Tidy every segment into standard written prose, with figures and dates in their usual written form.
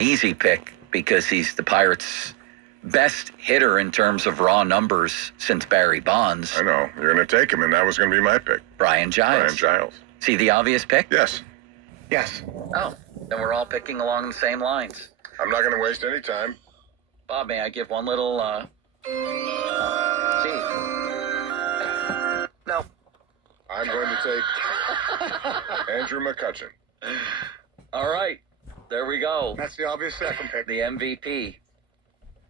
Easy pick because he's the Pirates' best hitter in terms of raw numbers since Barry Bonds. I know. You're going to take him, and that was going to be my pick. Brian Giles. Brian Giles. See the obvious pick? Yes. Yes. Oh, then we're all picking along the same lines. I'm not going to waste any time. Bob, may I give one little, see? No. I'm going to take Andrew McCutchen. All right, there we go. That's the obvious second pick. The MVP.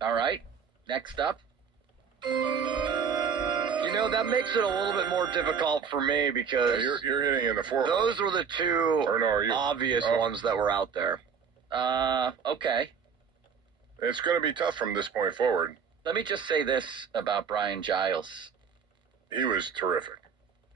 All right, next up. You know, that makes it a little bit more difficult for me because You're hitting in the fourth. those were the two Or no, are you? obvious ones that were out there. Okay. It's going to be tough from this point forward. Let me just say this about Brian Giles. He was terrific.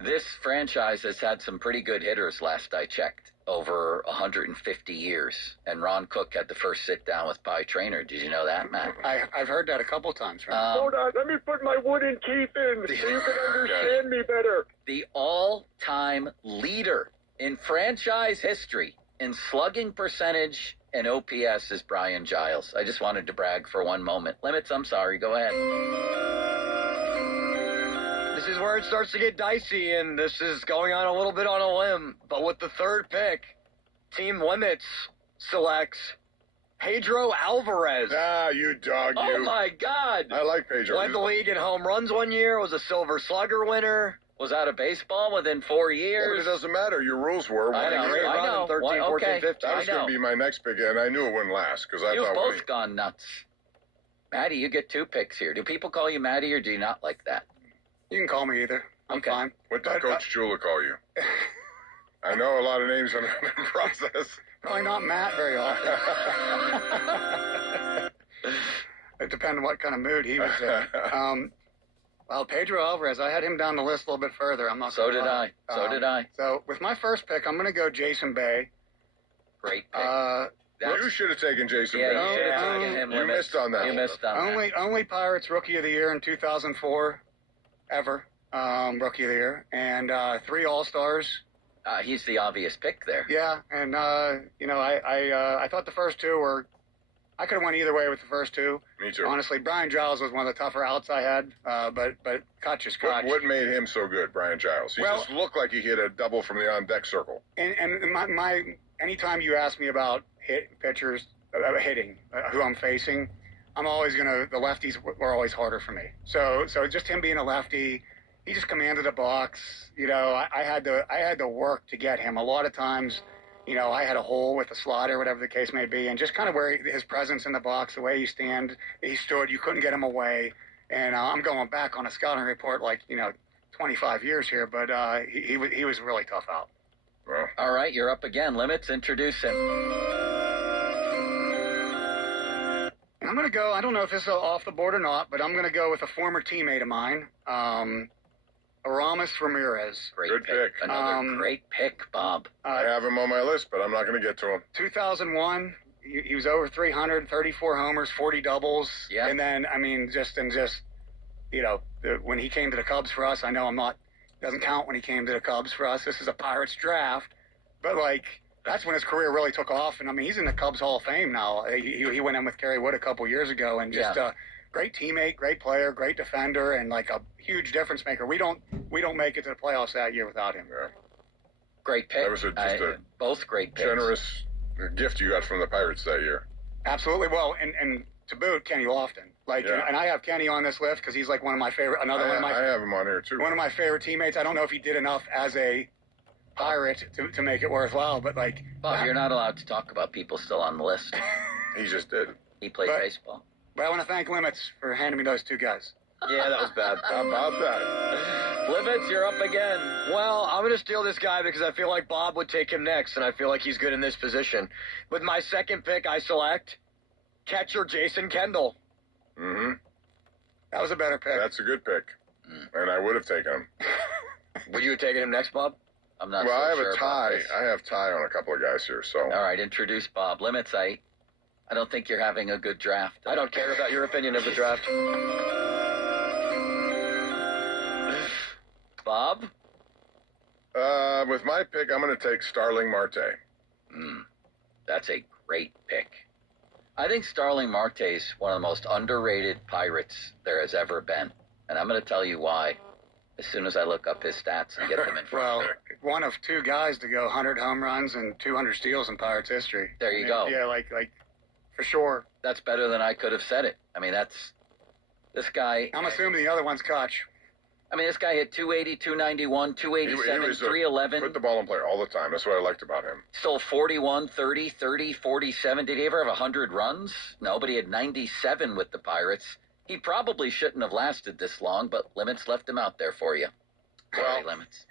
This franchise has had some pretty good hitters last I checked, over 150 years. And Ron Cook had the first sit down with Pie Trainer. Did you know that, Matt? I've heard that a couple times. Right? Hold on, let me put my wooden teeth in so you can understand me better. The all-time leader in franchise history in slugging percentage and OPS is Brian Giles. I just wanted to brag for one moment. Limits, I'm sorry. Go ahead. This is where it starts to get dicey, and this is going on a little bit on a limb. But with the third pick, Team Limits selects Pedro Alvarez. Ah, you dog, Oh, you. my God. I like Pedro. Led the league in home runs one year, was a Silver Slugger winner. Was out of baseball within 4 Yeah, but years. it doesn't matter. Your rules were I one know, a Great year. I run know. in 13, Well, 14, okay. 15. That was I going know. to be my next pick, and I knew it wouldn't last because I You've thought both gone nuts. Maddie, you get 2 picks here. Do people call you Maddie or do you not like that? You can call me either. I'm Okay. fine. What did But, Coach Chula call you? I know a lot of names in the process. Probably not Matt very often. It depends on what kind of mood he was in. Well, Pedro Alvarez, I had him down the list a little bit further. I'm not. So gonna did lie. I. So did I. So with my first pick, I'm going to go Jason Bay. Great pick. You should have taken Jason Yeah, Bay. you should have taken him. You Limits. missed on that. You missed on that. Only Pirates Rookie of the Year in 2004, ever. Rookie of the Year, and 3 All-Stars. He's the obvious pick there. Yeah, and I thought the first 2 were. I could have went either way with the first 2. Me too. Honestly, Brian Giles was one of the tougher outs I had, but Kutch is Kutch. What made him so good, Brian Giles? He just looked like he hit a double from the on-deck circle. And my anytime you ask me about pitchers hitting who I'm facing, I'm always the lefties were always harder for me. So just him being a lefty, he just commanded a box. You know, I had to work to get him. A lot of times, you know, I had a hole with a slider, whatever the case may be, and just kind of where his presence in the box, the way he stood, you couldn't get him away. And I'm going back on a scouting report, 25 years here, but he was really tough out. Well, All right, you're up again. Limits, introduce him. And I'm going to go, I don't know if this is off the board or not, but I'm going to go with a former teammate of mine, Aramis Ramirez. Great Good pick. Another great pick, Bob. I have him on my list, but I'm not going to get to him. 2001, he was over 300, 34 homers, 40 doubles. Yeah. And then, I mean, when he came to the Cubs for us, I know doesn't count when he came to the Cubs for us. This is a Pirates draft. But, that's when his career really took off. And, I mean, he's in the Cubs Hall of Fame now. He went in with Kerry Wood a couple years ago. And just great teammate, great player, great defender, and, a huge difference maker. We don't make it to the playoffs that year without him. Yeah. Great pick. That was just a both great picks. generous gift you got from the Pirates that year. Absolutely. Well, and to boot, Kenny Lofton. And I have Kenny on this list because he's one of my favorite. I have him on here too. One of my favorite teammates. I don't know if he did enough as a Pirate to make it worthwhile, but Bob, you're not allowed to talk about people still on the list. He just did. He played baseball. But I want to thank Limits for handing me those 2 guys. Yeah, that was bad. How about that? Limits, you're up again. Well, I'm going to steal this guy because I feel like Bob would take him next, and I feel like he's good in this position. With my second pick, I select catcher Jason Kendall. Mm-hmm. That was a better pick. That's a good pick. And I would have taken him. Would you have taken him next, Bob? I'm not Well, so I have sure a about tie. this. I have tie on a couple of guys here, so. All right, introduce Bob. Limits, I don't think you're having a good draft. I don't care about your opinion of the draft. Bob? With my pick, I'm going to take Starling Marte. That's a great pick. I think Starling Marte's one of the most underrated Pirates there has ever been. And I'm going to tell you why as soon as I look up his stats and get them in front. Well, one of two guys to go 100 home runs and 200 steals in Pirates history. There you go. Yeah, like for sure. That's better than I could have said it. I mean, this guy. I'm assuming the other one's Koch. I mean, this guy hit 280, 291, 287, 311. Put the ball in play all the time. That's what I liked about him. Stole 41, 30, 30, 47. Did he ever have 100 runs? No, but he had 97 with the Pirates. He probably shouldn't have lasted this long, but Limits left him out there for you. Sorry, Limits.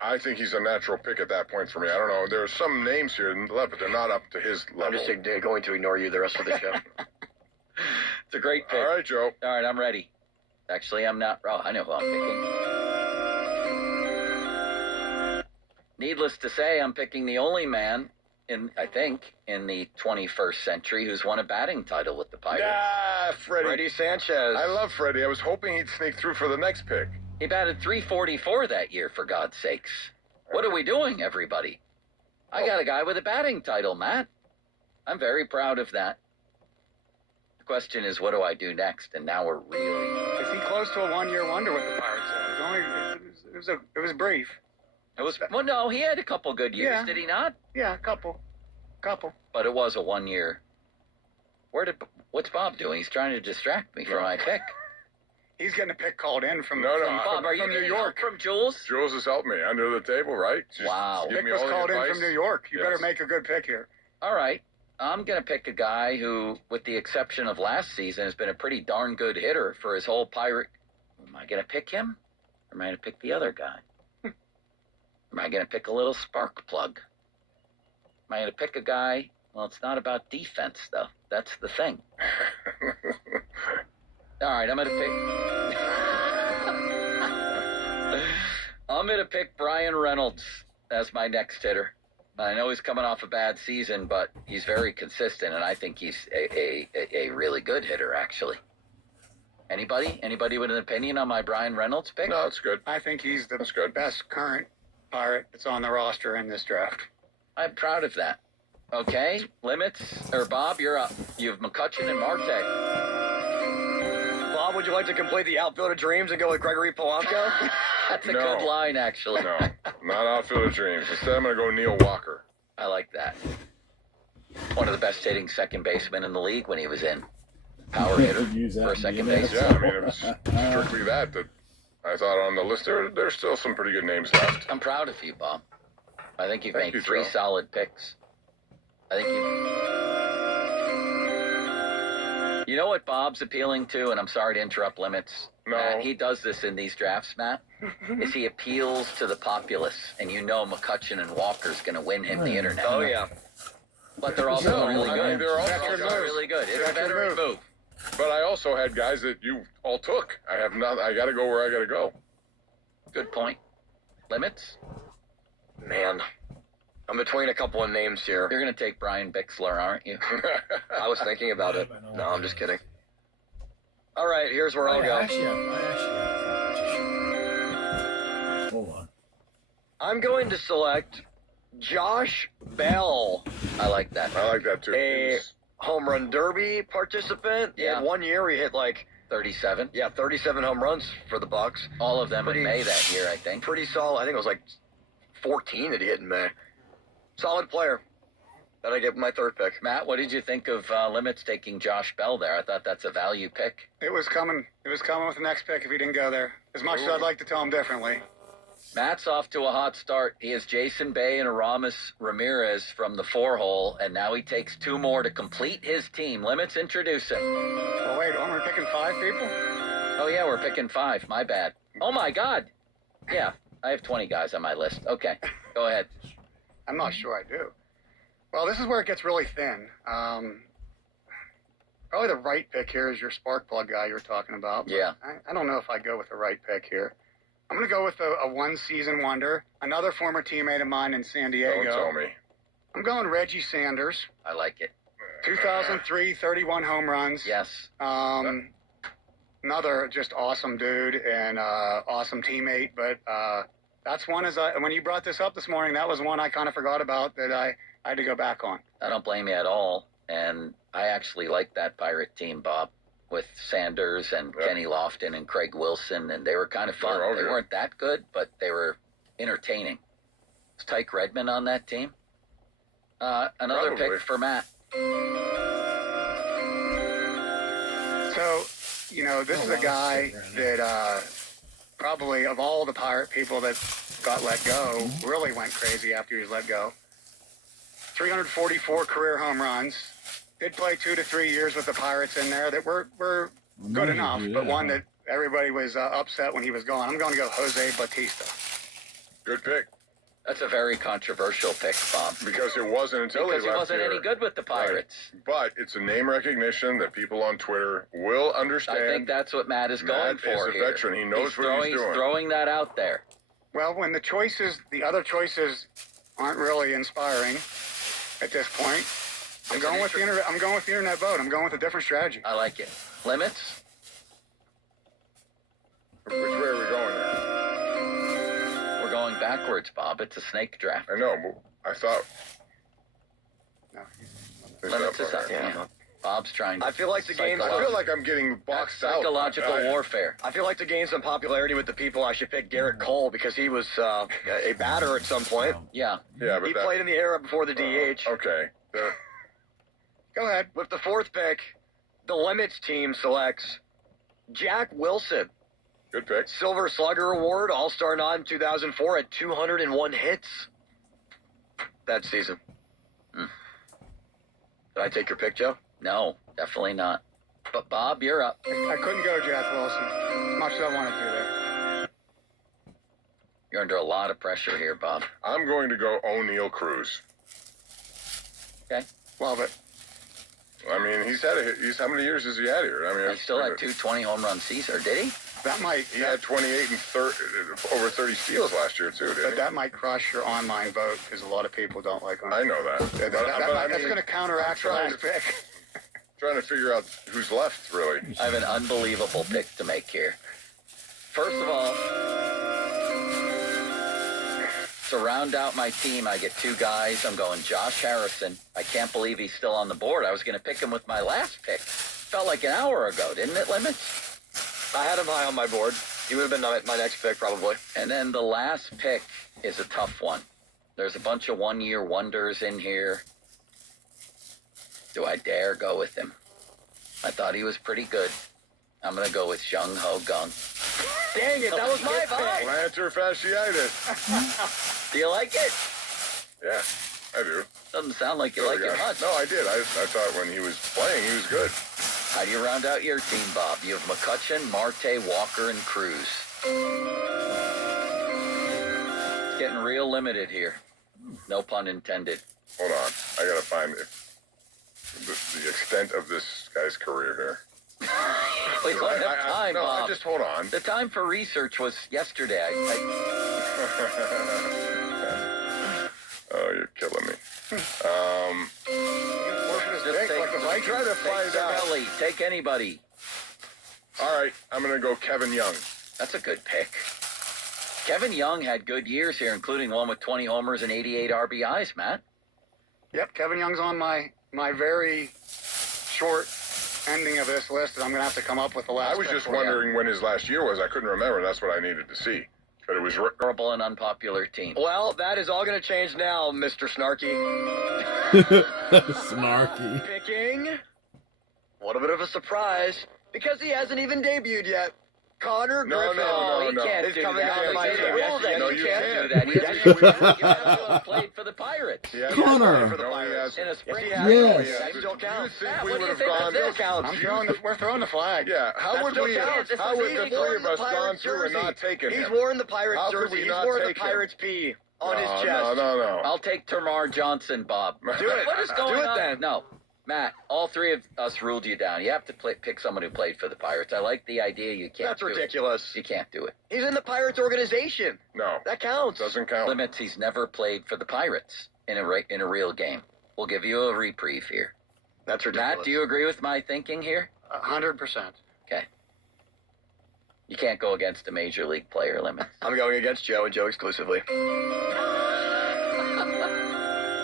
I think he's a natural pick at that point for me. I don't know. There are some names here left, but they're not up to his level. I'm just going to ignore you the rest of the show. It's a great pick. All right, Joe. All right, I'm ready. Actually, I'm not. Oh, I know who I'm picking. Needless to say, I'm picking the only man in the 21st century who's won a batting title with the Pirates. Ah, Freddie Sanchez. I love Freddie. I was hoping he'd sneak through for the next pick. He batted .344 that year, for God's sakes. What are we doing, everybody? I got a guy with a batting title, Matt. I'm very proud of that. The question is, what do I do next? And now we're really... Is he close to a one-year wonder with the Pirates? It was brief. Well, no, he had a couple good years, Yeah. did he not? Yeah, a couple. But it was a 1 year. What's Bob doing? He's trying to distract me from my pick. He's getting a pick called in from Bob, are you from New getting York. help from Jules? Jules has helped me under the table, right? Wow. Give Pick me was all the called in advice. from New York. You Yes. better make a good pick here. All right. I'm going to pick a guy who, with the exception of last season, has been a pretty darn good hitter for his whole Pirate. Am I going to pick him? Or am I going to pick the other guy? Am I going to pick a little spark plug? Am I going to pick a guy? Well, it's not about defense, though. That's the thing. All right, I'm going to pick Brian Reynolds as my next hitter. I know he's coming off a bad season, but he's very consistent, and I think he's a really good hitter, actually. Anybody with an opinion on my Brian Reynolds pick? No, it's good. I think he's the That's good. best current Pirate that's on the roster in this draft. I'm proud of that. Okay, Limits, or Bob, you're up. You have McCutcheon and Marte. Bob, would you like to complete the outfield of dreams and go with Gregory Polanco? That's a No. good line, actually. No, not outfield of dreams. Instead, I'm going to go Neil Walker. I like that. One of the best hitting second basemen in the league when he was in. Power hitter for a second base. Yeah, I mean, it was strictly that I thought on the list. There's still some pretty good names left. I'm proud of you, Bob. I think you've Thank made you, three Joe. solid picks. I think you know what Bob's appealing to, and I'm sorry to interrupt Limits. No. Matt, he does this in these drafts, Matt, is he appeals to the populace, and you know McCutcheon and Walker's going to win him the internet. Oh, yeah. But they're also No, really I good. mean, they're also They're guys. really good. It's a veteran move. But I also had guys that you all took. I got to go where I got to go. Good point. Limits? Man, I'm between a couple of names here. You're going to take Brian Bixler, aren't you? I was thinking about it. No, I'm just kidding. All right, here's where I'll go. I actually have competition. Hold on. I'm going to select Josh Bell, I like that. I like that too. a home run derby participant. He Yeah. had 1 year, he hit 37. 37 home runs for the Bucks. All of them Pretty- in May that year, I think. Pretty solid. I think it was 14 that he hit in May. Solid player. That I get my third pick. Matt, what did you think of Limits taking Josh Bell there? I thought that's a value pick. It was coming with the next pick if he didn't go there. As much as I'd like to tell him differently. Matt's off to a hot start. He has Jason Bay and Aramis Ramirez from the 4-hole, and now he takes 2 more to complete his team. Limits, introduce him. Oh, wait, we're picking 5 people? Oh, yeah, we're picking 5. My bad. Oh, my God. Yeah, I have 20 guys on my list. Okay, go ahead. I'm not sure I do. Well, this is where it gets really thin. Probably the right pick here is your spark plug guy you're talking about. But Yeah. I don't know if I go with the right pick here. I'm going to go with a one-season wonder, another former teammate of mine in San Diego. Don't tell me. I'm going Reggie Sanders. I like it. 2003, 31 home runs. Yes. Another just awesome dude and awesome teammate. But that's one when you brought this up this morning, that was one I kind of forgot about that I had to go back on. I don't blame you at all. And I actually like that Pirate team, Bob, with Sanders and Yep. Kenny Lofton and Craig Wilson, and they were kind of fun. They're all They good. weren't that good, but they were entertaining. Was Tyke Redmond on that team? Another Probably. pick for Matt. So, this is a guy that probably of all the Pirate people that got let go, really went crazy after he was let go. 344 career home runs. Did play 2 to 3 years with the Pirates in there that were good enough, but one that everybody was upset when he was gone. I'm going to go Jose Bautista. Good pick. That's a very controversial pick, Bob. Because it wasn't until Because he he left wasn't here. any good with the Pirates. But it's a name recognition that people on Twitter will understand. I think that's what Matt is going Matt for is a here. veteran. He knows what he's doing. He's throwing that out there. Well, when the other choices aren't really inspiring at this point, I'm going with the internet vote. I'm going with a different strategy. I like it. Limits? Which way are we going here? We're going backwards, Bob. It's a snake draft. I know, but I thought. No. Limits is up. Yeah. Yeah. Bob's trying to. I feel like the game's I feel like I'm getting boxed out. psychological warfare. I feel like to gain some popularity with the people, I should pick Garrett Cole because he was a batter at some point. Yeah. Yeah, but He that, played in the era before the DH. Okay. Go ahead. With the fourth pick, the Limits team selects Jack Wilson, Good pick. Silver Slugger Award, All-Star nod in 2004 at 201 hits that season. Mm. Did I take your pick, Joe? No, definitely not. But Bob, you're up. I couldn't go Jack Wilson. As much as I wanted to there. You're under a lot of pressure here, Bob. I'm going to go O'Neal Cruz. Love it. I mean, he's how many years has he had here? I mean, He still had 2 20 home run seasons, or did he? That might He had 28 and over 30 steals last year too, but didn't he? that might crush your online vote because a lot of people don't like him. I know that. That's going to counteract your trying last pick. trying to figure out who's left, really. I have an unbelievable pick to make here. First of all, to round out my team, I get 2 guys. I'm going Josh Harrison. I can't believe he's still on the board. I was going to pick him with my last pick. Felt like an hour ago, didn't it, Limits? I had him high on my board. He would have been my next pick, probably. And then the last pick is a tough one. There's a bunch of one-year wonders in here. Do I dare go with him? I thought he was pretty good. I'm going to go with Jung Ho Gung. Dang it, that was my pick. Plantar fasciitis. Do you like it? Yeah, I do. Doesn't sound like you There like we it go. much. No, I did. I thought when he was playing, he was good. How do you round out your team, Bob? You have McCutcheon, Marte, Walker, and Cruz. It's getting real limited here. No pun intended. Hold on, I gotta find the extent of this guy's career here. We don't have time, no, Bob. just hold on. The time for research was yesterday. Oh, you're killing me. Just take, like the Vikings. Try to find out. Cervelli. Take anybody. All right, I'm gonna go Kevin Young. That's a good pick. Kevin Young had good years here, including one with 20 homers and 88 RBIs, Matt. Yep, Kevin Young's on my very short ending of this list that I'm going to have to come up with the last I was pick just for. wondering when his last year was. I couldn't remember. That's what I needed to see. But it was. Horrible and unpopular team. Well, that is all going to change now, Mr. Snarky. Snarky. Picking. What a bit of a surprise, because he hasn't even debuted yet. Connor No, Griffin no, he can't is do coming that. on my There's team. a Yes, rule that No, he you can't can't. do that. He Yes, has you to can. have played for the Pirates. Yeah, Connor. For the No, he Pirates. hasn't. In a spring. Yes, he has. Yes. That still counts. Do you Matt, think we what do would you have think gone? of this? Still counts. We're throwing the flag. Yeah, how That would still we? counts. How would the He's three worn of the us gone Pirates through and jersey. not taken He's him? worn the Pirates How could jersey. we He's not worn the take him? Pirates P on his No, chest. no. I'll take Tamar Johnson, Bob. Do it. What is going Do it on? then. No. Matt, all 3 of us ruled you down. You have to pick someone who played for the Pirates. I like the idea. You can't That's do ridiculous. it. You can't do it. He's in the Pirates organization. No, That counts. doesn't count. Limits, he's never played for the Pirates in a real game. We'll give you a reprieve here. That's ridiculous. Matt, do you agree with my thinking here? 100%. You can't go against a major league player, Limits. I'm going against Joe and Joe exclusively.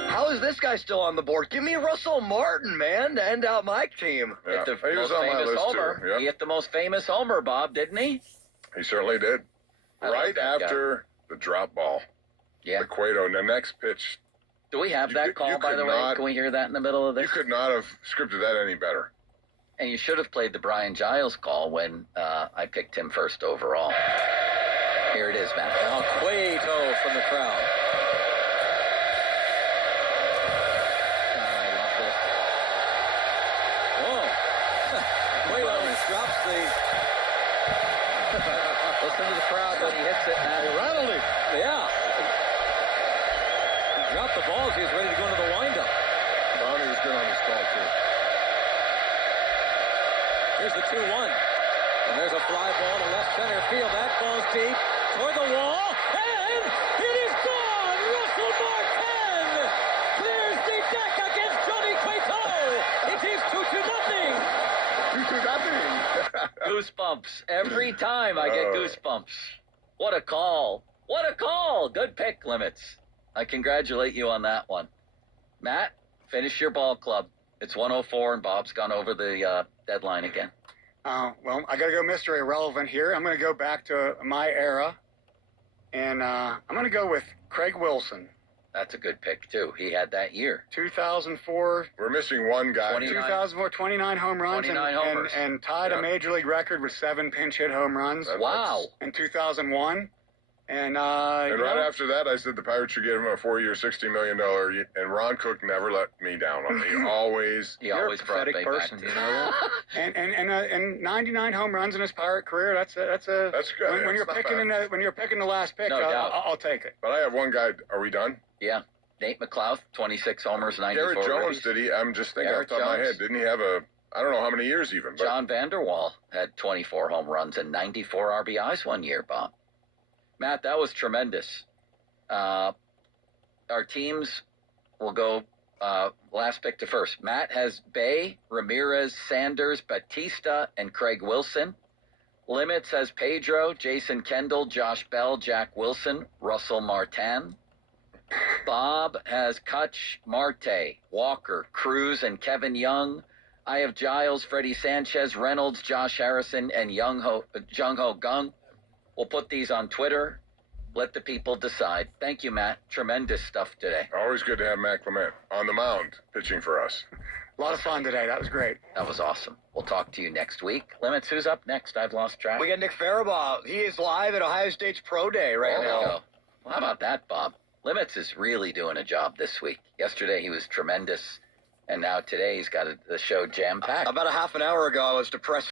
How How is this guy still on the board? Give me Russell Martin, man, to end out my team. Yeah. Hit the He was most on my famous list homer. too. Yep. He hit the most famous homer, Bob, didn't he? He certainly did. I love Right that guy. after the drop ball. Yeah. The Cueto. The next pitch. Do we have You that could- call, you by could the way? not- Can we hear that in the middle of You this? could not have scripted that any better. And you should have played the Brian Giles call when I picked him first overall. Here it is, Matt. Now Cueto from the crowd. God, I love this. Whoa. Cueto drops the... Listen to the crowd when he hits it, Matt. They rattled him. Yeah. He dropped the balls. He was ready to go into the windup. Bonnie was good on this call, too. Here's the 2-1. And there's a fly ball to left center field. That ball's deep toward the wall. And it is gone! Russell Martin clears the deck against Johnny Cueto. It is 2-0. 2-2. Goosebumps. Every time I get goosebumps. What a call. What a call. Good pick, Limits. I congratulate you on that one. Matt, finish your ball club. It's 104 and Bob's gone over the deadline again. Well, I got to go Mr. Irrelevant here. I'm going to go back to my era, and I'm going to go with Craig Wilson, That's a good pick, too. He had that year. 2004. We're missing one guy. 29. 2004, 29 home runs, 29 homers. and tied a major league record with 7 pinch hit home runs Wow. in 2001. And And right after that, I said the Pirates should give him a 4-year, $60 million. And Ron Cook never let me down on it. He always. He You're always a brought pathetic me person, back you to know that? and 99 home runs in his Pirate career. That's a That's good. when you're That's not picking bad. when you're picking the last pick, No doubt. I'll take it. But I have one guy. Are we done? Yeah. Nate McLouth, 26 homers, 94 Garrett Jones, ribbies. did he? I'm just thinking Garrett off the top of my Jones. head. Didn't he have a, I don't know how many years even. But John Vanderwall had 24 home runs and 94 RBIs one year, Bob. Matt, that was tremendous. Our teams will go last pick to first. Matt has Bay, Ramirez, Sanders, Batista, and Craig Wilson. Limits has Pedro, Jason Kendall, Josh Bell, Jack Wilson, Russell Martin. Bob has Kutch, Marte, Walker, Cruz, and Kevin Young. I have Giles, Freddie Sanchez, Reynolds, Josh Harrison, and Jung Ho Gung. We'll put these on Twitter. Let the people decide. Thank you, Matt. Tremendous stuff today. always good to have Matt Clement on the mound pitching for us. A lot of fun today. That was great. That was awesome. We'll talk to you next week. Limits, who's up next? I've lost track. We got Nick Faribault. He is live at Ohio State's Pro Day right There we now. go. Well, how about that, Bob? Limits is really doing a job this week. Yesterday he was tremendous, and now today he's got the show jam-packed. About a half an hour ago, I was depressed.